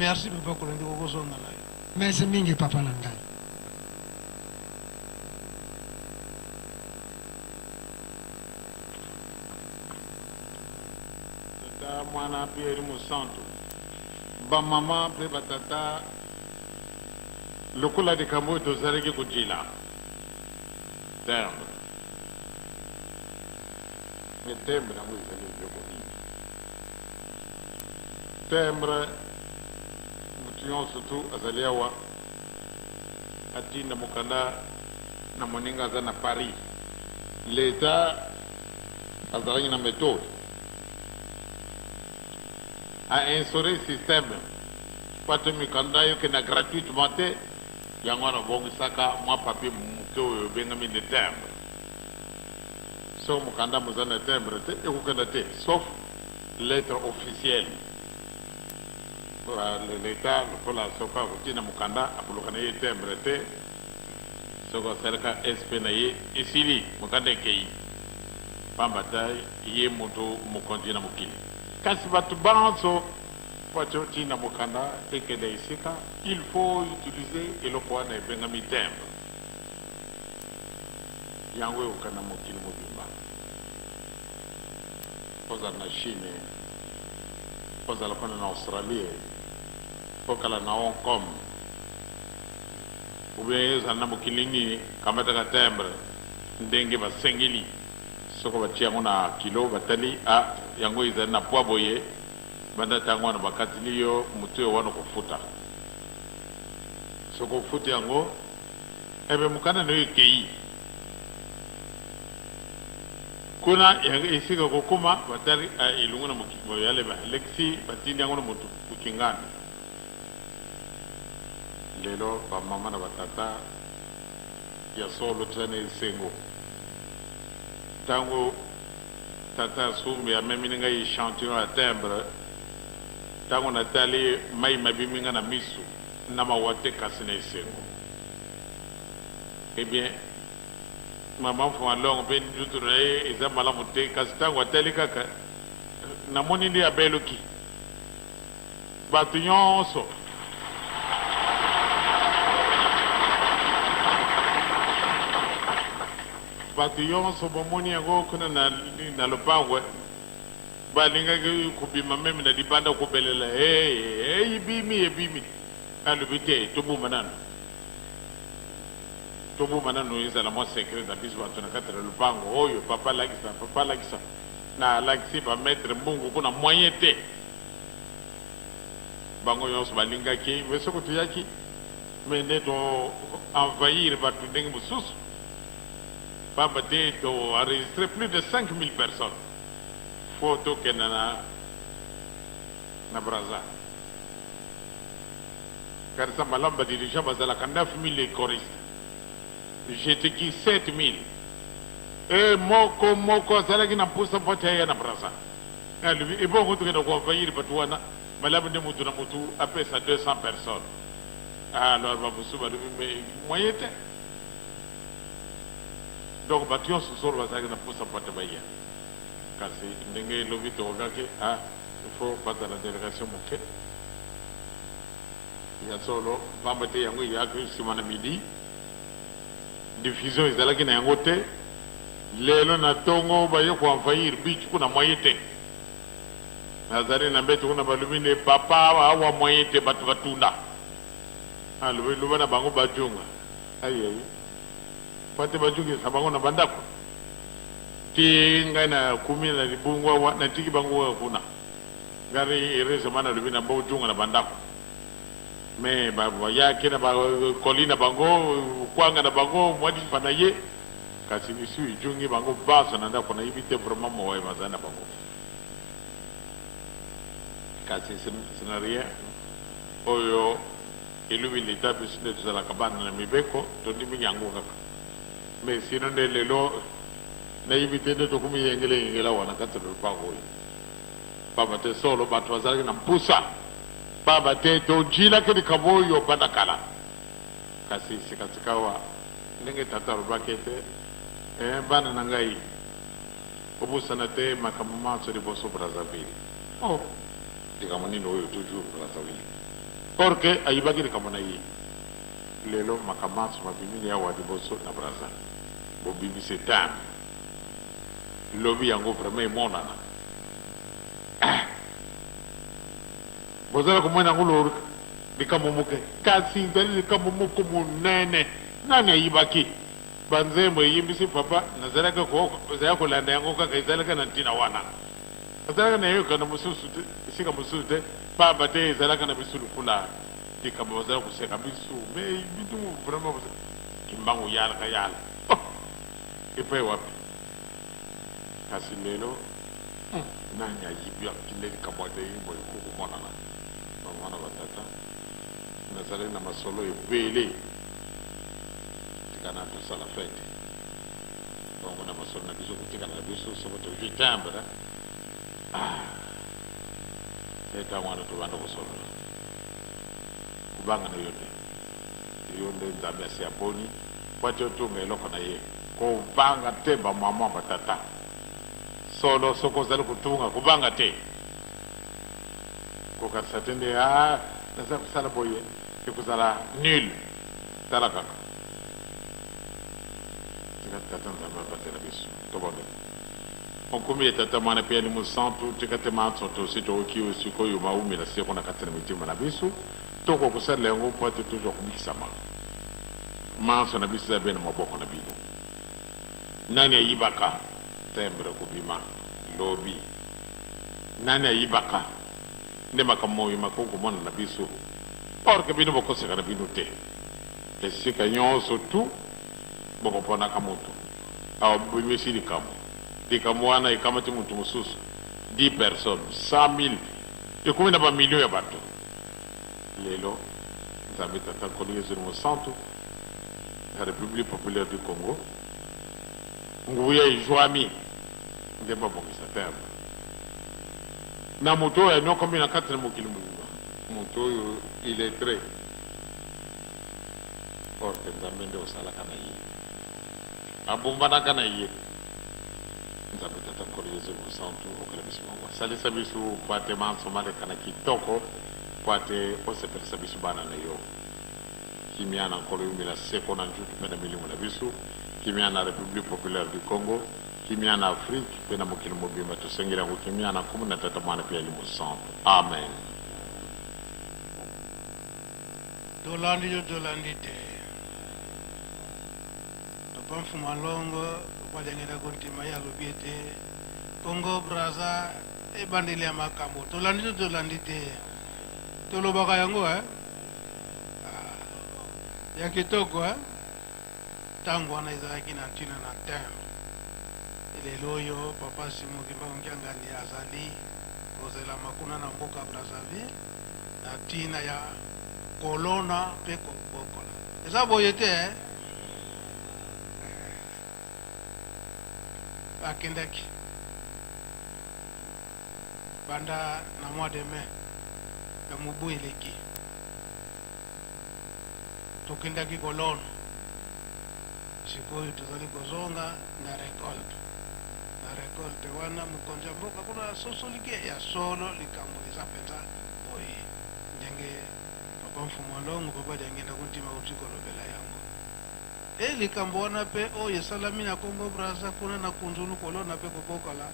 Merci papa Kolandi Kokosonga. Merci mingi papa Nangai. Tata mwana Pierre Musanto. Ba mama pe batata lokola de kambo tozalaki kojila. Terme. Mais tembre nango ezali biloko nini. Tembre mutu nyonso tu azali awa atinda mokanda na moninga aza na Paris. L'État azalaki na méthode a instauré système pate mikanda yo kena gratuitement te yango wana bongisaka mwa papier moke oyo ebengami de timbre. So mokanda moza na timbre te ekokenda te sauf lettre officielle. L'État lokola soka kotina mokanda akoluka na ye timbre te soko asalaka sp na ye esili mokanda ekei pamba ta ye moto mokonzi na mokili. Kasi batu banso wacho tina mokanda ekenda esika il faut utiliser eloko wana ebengami timbre yango ekokana mokili mobimba ozala na Chine ozala kuna na Australie okala na Hong Kong ube ozala na mokili nini kamataka timbre ndenge basengeli soko batia yango na kilo batali yango ezali na poids boye banda tango wana bakatili yo mutu yo wana kofuta soko ofuta yango ebe mokanda na yo ekei kuna esika kokoma batali elungu na mokili yale balexi batindi yango na motu kokingana lelo bamama na batata ya solo tene esengo tango tata sumbi amemini ngai échantillon ya timbre tango natali mai mabimi nga na misu na mawate kasi na esengo. Eh bien mama fo alongo pe ndutu na ye eza malamu te kasi tango atali kaka namoni ndi abeluki bato nyonso bato nyonso bomoni yango kuna na lopango balingaki kobima meme na libanda kobelela ebimi alobi te tobuma nano ezala mwa secret na biso bato na kati na lopango oyo papa lakisa na alakisi bametre mbungu kuna moyen te bango nyonso balingaki me soko toyaki me nde to envahir bato ndenge mosusu pamba te to enregistré plus de 5000 personnes photo kena na Brazza karisa malamba dirigeant bazalaka 9000 choristes j'étais qui 7000 e moko azalaki na mposa mpo ate aya na Brazza alobi ebongo tokenda koenvahir bato wana malamu nde motu na motu apesa 200 personnes alors bamosusu balobi moyen te donc bato nyonso solo bazalaki na mposa mpo ate baya kasi ndenge elobi tokokaki il faut bazala délégation moke ya solo pamba te yango eyaki nsima na midi diffusion ezalaki na yango te lelo na ntongo baye koenvahir bitu kuna moyen te nazali na mbeto kuna balobi nde papa awa moyen te bato batunda alobi loba na bango bajunga ayeyi pate bajungisa bango na bandako ti ngai na kumi na libungu awa natiki bango kuna ngari erezema nalobi na bojunga na bandako me bayaki na bakoli na bango kwanga na bango mwadifa na ye kasi misu ijungi bango baso na ndako nayebi te vraiment mawaye bazali na bango kasi sina rien oyo elubi leta biso nde tozalaka bana na mibeko tondimi yango kaka mais sino nde lelo nayebi te nde tokomi yengela wana kati na lupango oyo pamba te solo bato bazalaki na mpusa pamba te tojilaki likambo oyo banda kala kasi sikasika wa ndenge tata alobaki ete bana na ngai obusana te makambo manso liboso Brazzaville likambo nini oyo toujours Brazzaville or que ayibaki likambo na ye lelo makamasi mabimini ya wadi boso na braza bobimisi etambe lobi yango vraiment emonana bozala komona yango lori likambo moke kasi ezali likambo moko monene nani ayibaki banzembo eyimbisi papa nazalaka kolanda yango kaka ezalaka na ntina wana azalaka na yoka na mosusu te esika mosusu te pamba te ezalaka na biso lukula likambo bazala koseka biso me bitungu vraiment kimbangu yalaka yala epai wapi kasi lelo nani ayibi akile likambo adeyimbo ekokomonana bamwana batata nazalaki na masolo ebele tikana tosala fete bongo na masolo na biso kotikana na biso soko tozwi tambra eta wana tobanda kosolola kubanga na yo te yo nde nzambe asi aponi pati otunga eloko na ye kobanga te bamama batata solo soko ozali kotunga kubanga te kokatisa te nde naza kosala boye ekozala nul tala kaka tikati tata nzambe apatela biso tobonde onkomi etata mwana mpe alimu santu tikate maatso tosi tooki osikoyo maumela seko na kati na mitima na biso tokokosalela yango mpo ate tozwa kobikisama manso na biso eza be na maboko na bino nani ayibaka tembre kobima lobi nani ayibaka nde makambo oyima kokomona na biso orke bino bokoseka na bino te esika nyonso tu bokoponaka moto awa bimisi likambo wana ekamati mutu mosusu 10 personnes 100 000 ekomi na bamilio ya bato lelo nzambe tata nkolo yesu ni mosantu ya république populaire du congo nguya ejwami nde babongisa terme na moto oyo anyokomi na kati na mokili mobimba moto oyo illettré orke nzambe nde osalaka na ye abombanaka na ye nzambe tata nkolo yesu mosantu okala biso mongo asalisa biso po ate manso maleka na kitoko po ate osepelisa biso bana na yo kimia na nkolo yumila seko na njutu mpe na milimo na biso kimia na république populaire du congo kimia na afrique mpe na mokili mobimba tosengeli yango kimia na nkombo na tata mwana mpe yali mosantu amen tolandi te topa mfuma longo balengela kontima ya lobi ete Congo Braza ebandeli ya makambo tolandi te tolobaka yango ya kitoko ntango wana ezalaki na ntina na tembe lelo oyo papa Simoki Mbangiangani azali kozela makuna na mboka Brazzaville na ntina ya kolona mpe kobokola eza boye te akendaki banda na mois de mai ya mobu eleki tokendaki kolona sikoyo tozali kozonga na récolte wana mokonzi ya mboka kuna sosoliki ya solo likambo eza mpenza boye ndenge papa mfumu alongo papa diangenda kuntima kuti kolobela yango likambo wana mpe oyo esalami na Congo Brazza kuna na kunzulu kolona mpe kobokola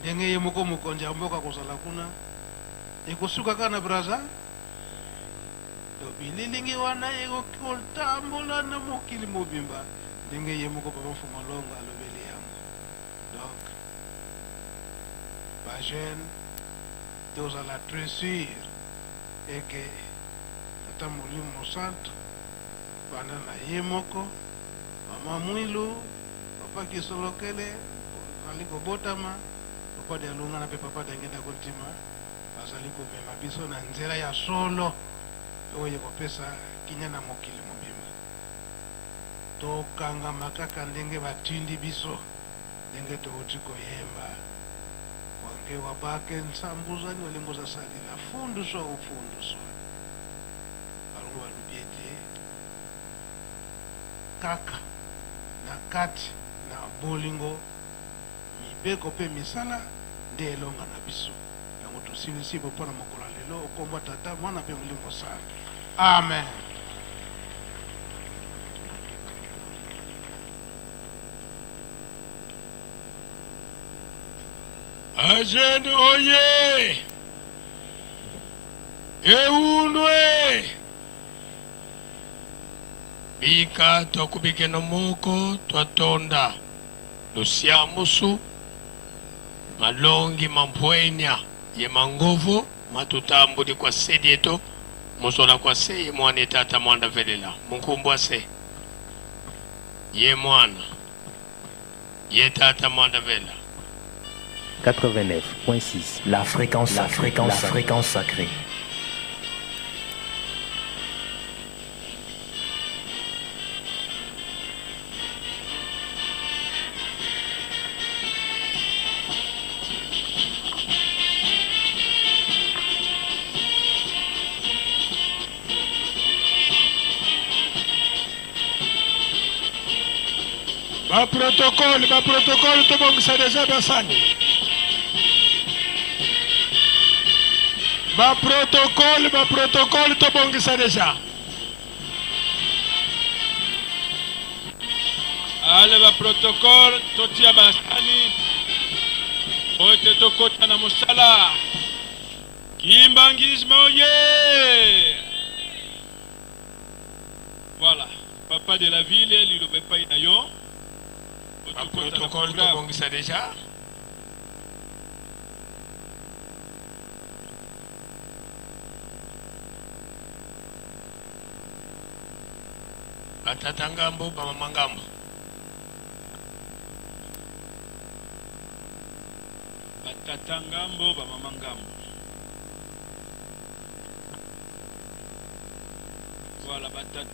ndenge ye moko mokonzi ya mboka kozala kuna ekosuka kaka na Brazza bililingi wana ekoki kotambola na mokili mobimba ndenge ye moko papa mfumu alongo alobeli yango donc bajeune tozala très sûr eke tata molimo mosantu banda na ye moko mama mwilu papa kisolokele bazali kobotama papa de alongana mpe papa dangenda kontima bazali komema biso na nzela ya solo oyo kopesa kinya na mokili mobimba tokangama kaka ndenge batindi biso ndenge touti koyemba wange wabake nsambuzani olengoza salila funduswa ufunduswa balongo balobi ete kaka na kati na bolingo mibeko mpe misala nde elonga na biso yango tosilisi mpona mokolo lelo okombo tata mwana mpe molimo mosantu. Amen. Ajeni oye! Eunwe! Bika tokubike no moko twatonda lusiamusu malongi mampwenya ye mangovu matutambudi kwa sedieto musola kwa se ye mwana tata mwanda velela munkumbwa se ye mwana ye tata mwanda vela 89.6 la fréquence sacrée. Ba protocole tobongisa deja basani. Ba protocole tobongisa deja. Ale ba protocole totia basani. Ote tokota na musala. Kimbangisme oye. Voilà, papa de la ville, il ne veut pas y aller. Le protocole tobongisa déjà. Batata ngambo bamama ngambo. Batata ngambo bamama ngambo. Voilà batata